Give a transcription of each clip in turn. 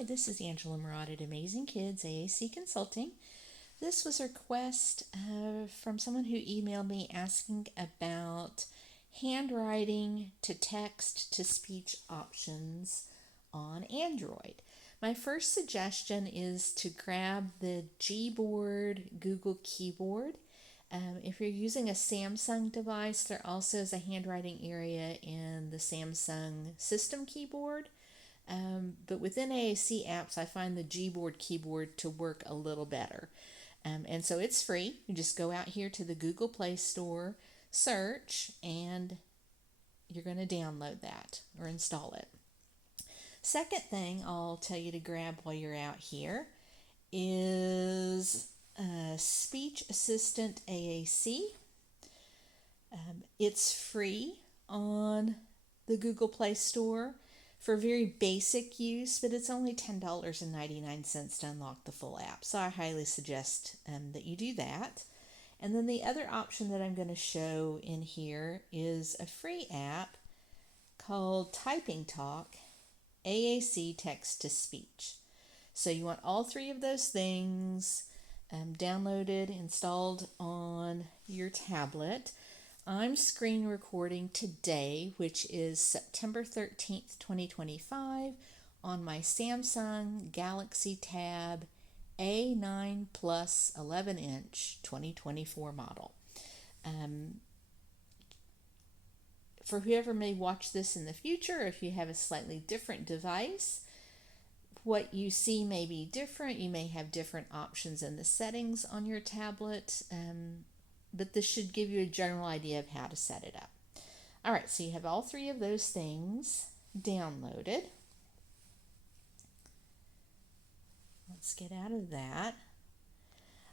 Hi, this is Angela Moorad at OMazing Kids AAC Consulting. This was a request from someone who emailed me asking about handwriting to text to speech options on Android. My first suggestion is to grab the Gboard Google Keyboard. If you're using a Samsung device, there also is a handwriting area in the Samsung system keyboard. But within AAC apps, I find the Gboard keyboard to work a little better. And so it's free. You just go out here to the Google Play Store, search, and you're going to download that or install it. Second thing I'll tell you to grab while you're out here is Speech Assistant AAC. It's free on the Google Play Store for very basic use, but it's only $10.99 to unlock the full app. So I highly suggest that you do that. And then the other option that I'm going to show in here is a free app called TypingTalk AAC Text to Speech. So you want all three of those things downloaded, installed on your tablet. I'm screen recording today, which is September 13th, 2025, on my Samsung Galaxy Tab A9 Plus 11-inch 2024 model. For whoever may watch this in the future, if you have a slightly different device, what you see may be different. You may have different options in the settings on your tablet. But this should give you a general idea of how to set it up. All right, so you have all three of those things downloaded. Let's get out of that.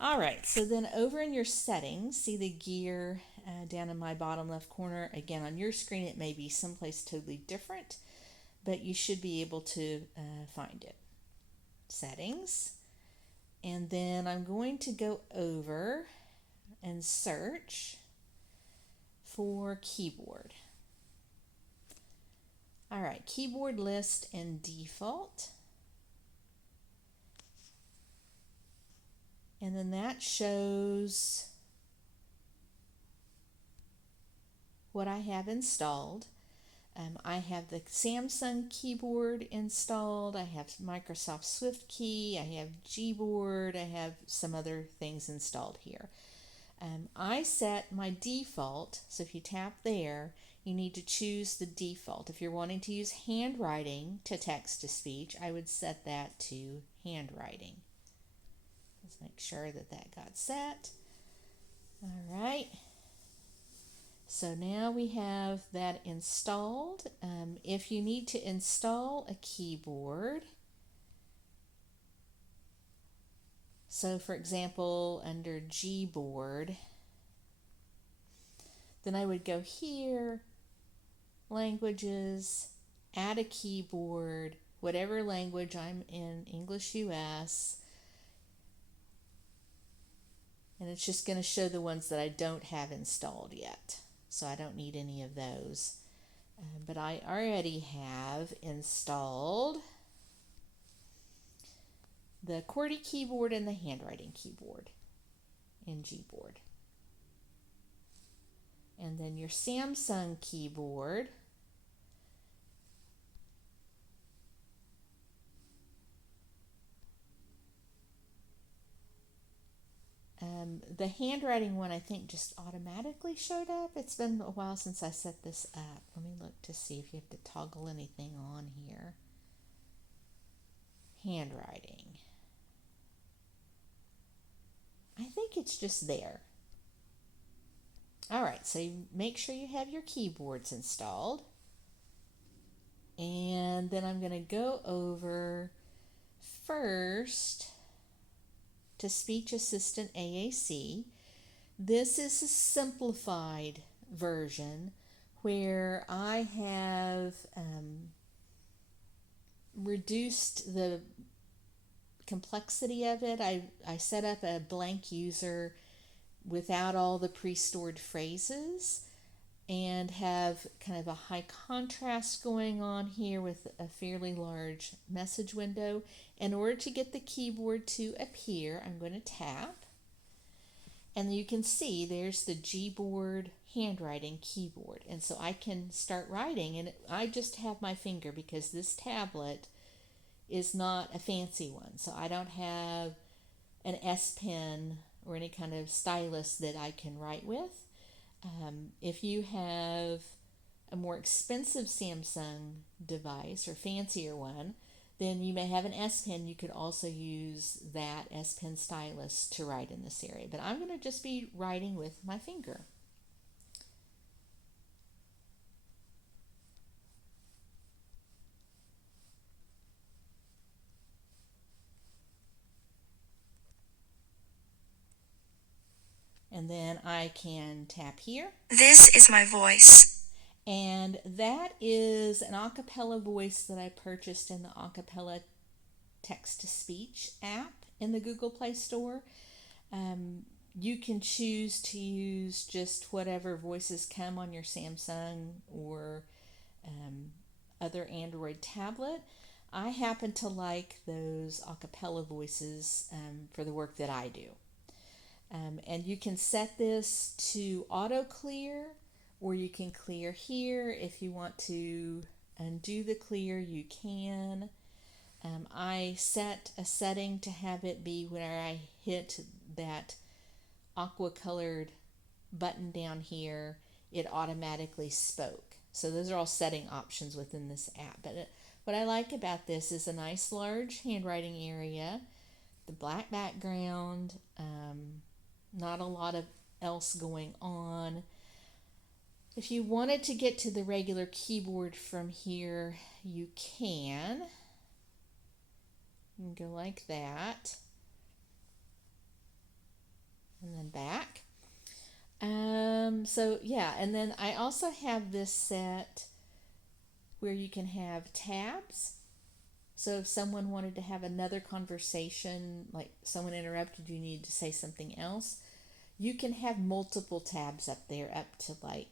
All right, so then over in your settings, see the gear down in my bottom left corner. Again, on your screen, it may be someplace totally different, but you should be able to find it. Settings. And then I'm going to go over and search for keyboard. All right, keyboard list and default. And then that shows what I have installed. I have the Samsung keyboard installed. I have Microsoft SwiftKey. I have Gboard. I have some other things installed here. I set my default, so if you tap there, you need to choose the default. If you're wanting to use handwriting to text to speech, I would set that to handwriting. Let's make sure that that got set. All right. So now we have that installed. If you need to install a keyboard, so for example, under Gboard, then I would go here, languages, add a keyboard, whatever language I'm in, English US, and it's just going to show the ones that I don't have installed yet. So I don't need any of those. But I already have installed the QWERTY keyboard and the handwriting keyboard in Gboard. And then your Samsung keyboard. The handwriting one I think just automatically showed up. It's been a while since I set this up. Let me look to see if you have to toggle anything on here. Handwriting. I think it's just there. All right, so you make sure you have your keyboards installed. And then I'm going to go over first to Speech Assistant AAC. This is a simplified version where I have reduced the complexity of it. I set up a blank user without all the pre-stored phrases, and have kind of a high contrast going on here with a fairly large message window. In order to get the keyboard to appear, I'm going to tap. And you can see there's the Gboard Handwriting Keyboard. And so I can start writing, and I just have my finger because this tablet is not a fancy one. So I don't have an S Pen or any kind of stylus that I can write with. If you have a more expensive Samsung device or fancier one, then you may have an S Pen. You could also use that S Pen stylus to write in this area. But I'm going to just be writing with my finger. And then I can tap here. This is my voice. And that is an acapella voice that I purchased in the Acapella text-to-speech app in the Google Play Store. You can choose to use just whatever voices come on your Samsung or other Android tablet. I happen to like those acapella voices for the work that I do. And you can set this to auto clear, or you can clear here. If you want to undo the clear, you can. I set a setting to have it be where I hit that aqua colored button down here, it automatically spoke. So those are all setting options within this app. But what I like about this is a nice large handwriting area, the black background, not a lot of else going on. If you wanted to get to the regular keyboard from here, you can. You can go like that. And then back. So yeah, and then I also have this set where you can have tabs. So if someone wanted to have another conversation, like someone interrupted you, needed to say something else, you can have multiple tabs up there, up to like,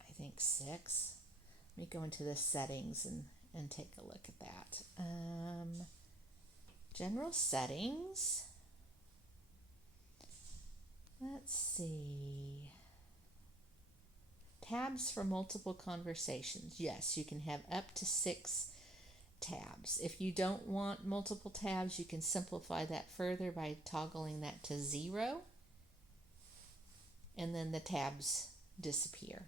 I think 6. Let me go into the settings and take a look at that. General settings. Let's see. Tabs for multiple conversations. Yes, you can have up to 6 tabs. If you don't want multiple tabs, you can simplify that further by toggling that to 0, and then the tabs disappear.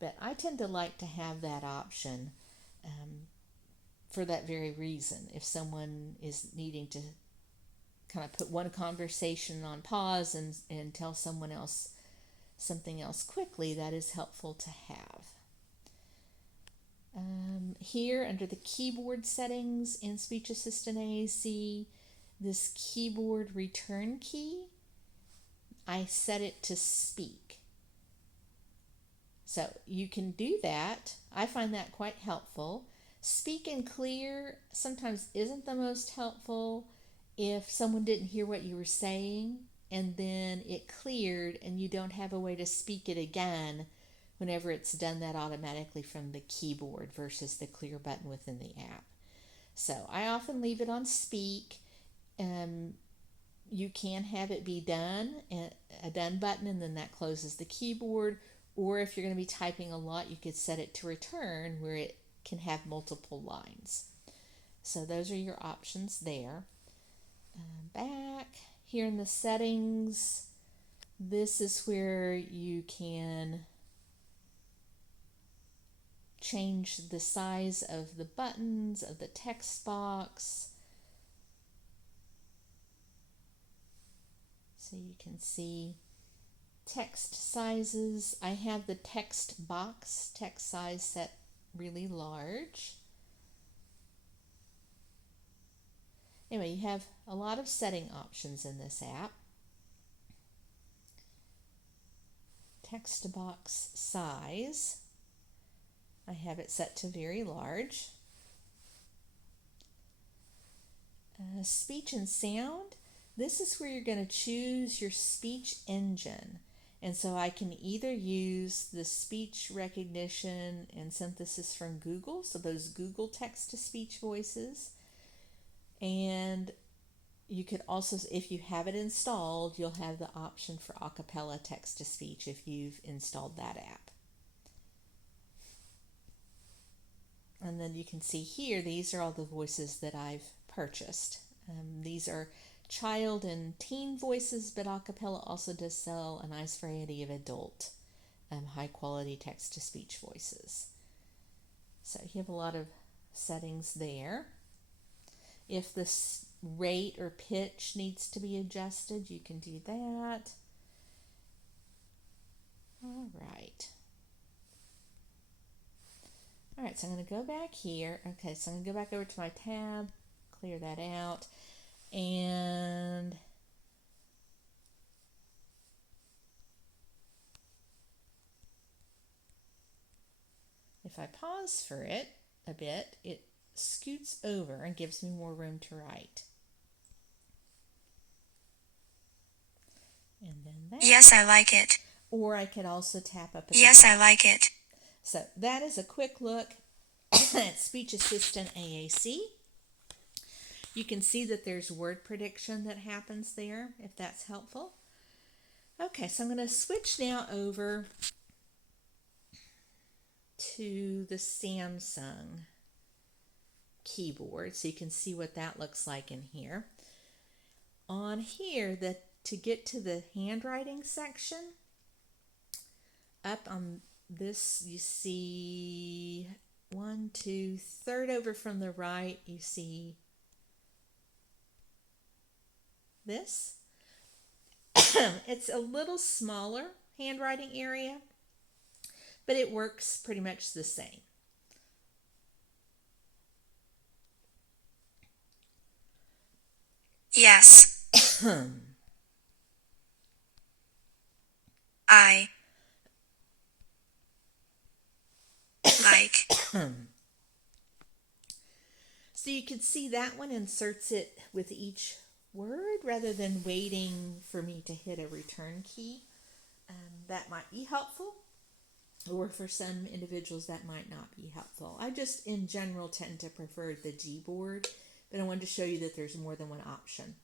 But I tend to like to have that option for that very reason. If someone is needing to kind of put one conversation on pause and tell someone else something else quickly, that is helpful to have. Here under the keyboard settings in Speech Assistant AAC, this keyboard return key, I set it to speak. So you can do that. I find that quite helpful. Speak and clear sometimes isn't the most helpful if someone didn't hear what you were saying and then it cleared and you don't have a way to speak it again whenever it's done that automatically from the keyboard versus the clear button within the app. So I often leave it on speak. You can have it be done, a done button, and then that closes the keyboard. Or if you're going to be typing a lot, you could set it to return where it can have multiple lines. So those are your options there. Back here in the settings, this is where you can change the size of the buttons, of the text box. So you can see text sizes. I have the text box text size set really large. Anyway, you have a lot of setting options in this app. Text box size, I have it set to very large. Speech and sound, this is where you're going to choose your speech engine. And so I can either use the speech recognition and synthesis from Google, so those Google text-to-speech voices, and you could also, if you have it installed, you'll have the option for acapella text-to-speech if you've installed that app. And then you can see here, these are all the voices that I've purchased. These are child and teen voices, but acapella also does sell a nice variety of adult high quality text-to-speech voices. So you have a lot of settings there. If the rate or pitch needs to be adjusted, you can do that. All right. All right, so I'm going to go back here. Okay, so I'm going to go back over to my tab, clear that out, and if I pause for it a bit, it scoots over and gives me more room to write. And then that. Yes, I like it. Or I could also tap up at Yes, the I top. like it. So that is a quick look at Speech Assistant AAC. You can see that there's word prediction that happens there, if that's helpful. Okay, so I'm going to switch now over to the Samsung keyboard so you can see what that looks like in here. On here, to get to the handwriting section, up on this you see 1, 2, third over from the right, you see this. It's a little smaller handwriting area, but it works pretty much the same. Yes. I like. So you can see that one inserts it with each word rather than waiting for me to hit a return key. That might be helpful, or for some individuals that might not be helpful. I just in general tend to prefer the Gboard, but I wanted to show you that there's more than one option.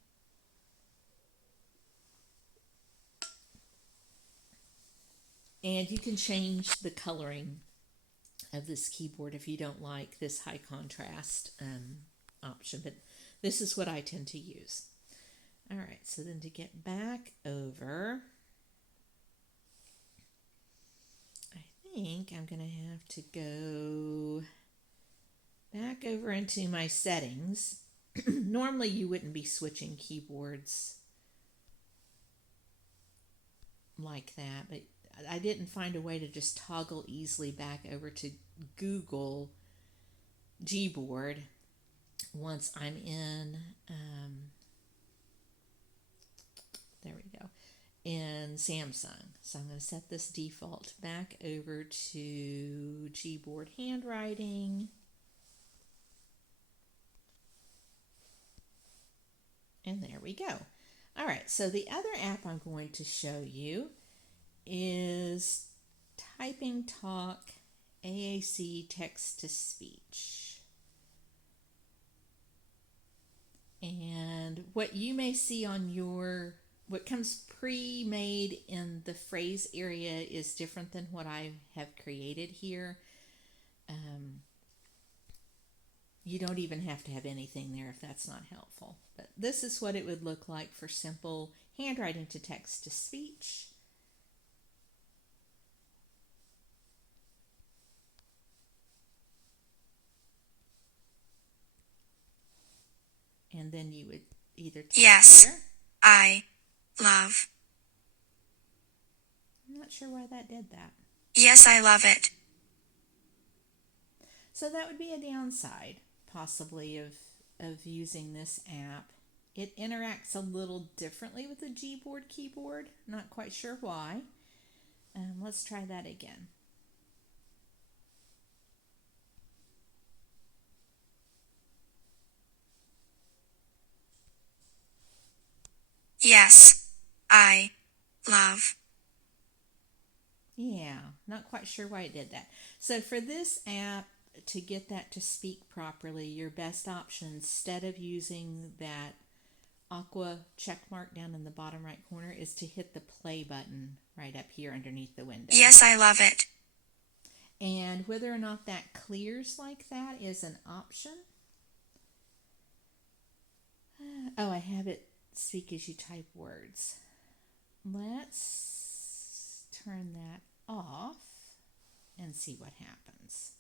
And you can change the coloring of this keyboard if you don't like this high contrast option, but this is what I tend to use. All right, so then to get back over, I think I'm going to have to go back over into my settings. Normally you wouldn't be switching keyboards like that, but I didn't find a way to just toggle easily back over to Google Gboard once I'm in, there we go, in Samsung. So I'm going to set this default back over to Gboard Handwriting. And there we go. All right, so the other app I'm going to show you is TypingTalk AAC text-to-speech. And what you may see on what comes pre-made in the phrase area is different than what I have created here. You don't even have to have anything there if that's not helpful. But this is what it would look like for simple handwriting to text-to-speech. And then you would either tap Yes. there. I love. I'm not sure why that did that. Yes, I love it. So that would be a downside, possibly, of using this app. It interacts a little differently with the Gboard keyboard. Not quite sure why. Let's try that again. Yes. I love. Yeah, not quite sure why it did that. So for this app, to get that to speak properly, your best option, instead of using that aqua check mark down in the bottom right corner, is to hit the play button right up here underneath the window. Yes, I love it. And whether or not that clears like that is an option. Oh, I have it speak as you type words. Let's turn that off and see what happens.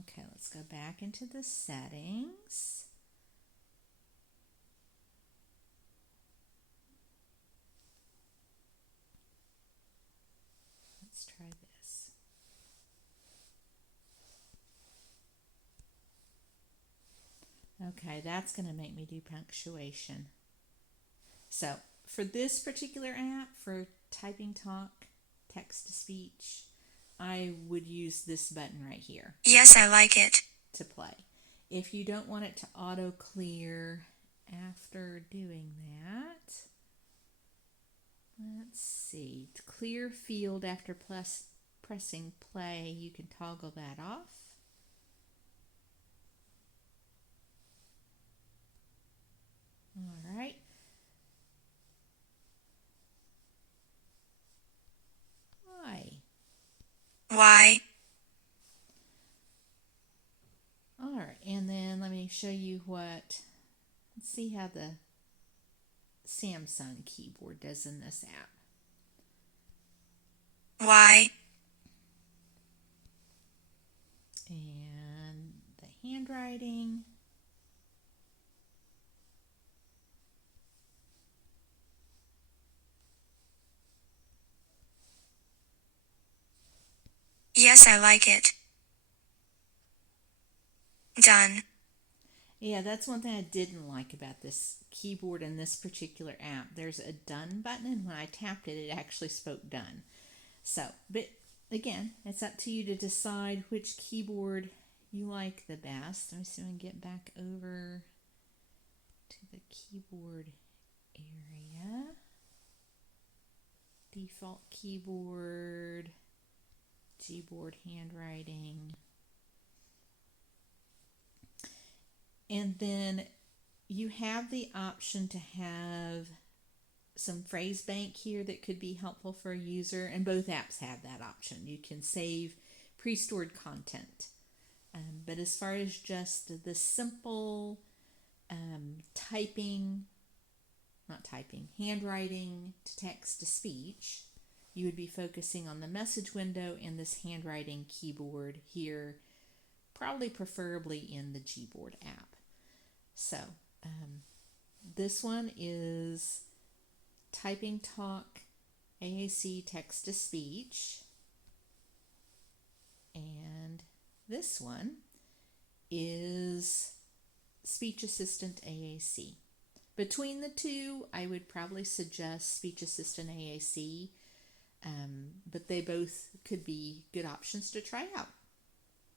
Okay, let's go back into the settings. Let's try this. Okay, that's going to make me do punctuation. So for this particular app, for TypingTalk text-to-speech, I would use this button right here Yes, I like it. to play. If you don't want it to auto clear after doing that, let's see. Clear field after pressing play, you can toggle that off. All right. Why? All right, and then let me show you let's see how the Samsung keyboard does in this app. Why? And the handwriting. Yes, I like it. Done. Yeah, that's one thing I didn't like about this keyboard in this particular app. There's a done button, and when I tapped it, it actually spoke done. So, but again, it's up to you to decide which keyboard you like the best. Let me see if I can get back over to the keyboard area. Default keyboard, Gboard Handwriting. And then you have the option to have some phrase bank here that could be helpful for a user, and both apps have that option. You can save pre-stored content. But as far as just the simple handwriting to text to speech, you would be focusing on the message window and this handwriting keyboard here, probably preferably in the Gboard app. So this one is TypingTalk AAC text to speech, and this one is Speech Assistant AAC. Between the two, I would probably suggest Speech Assistant AAC, but they both could be good options to try out.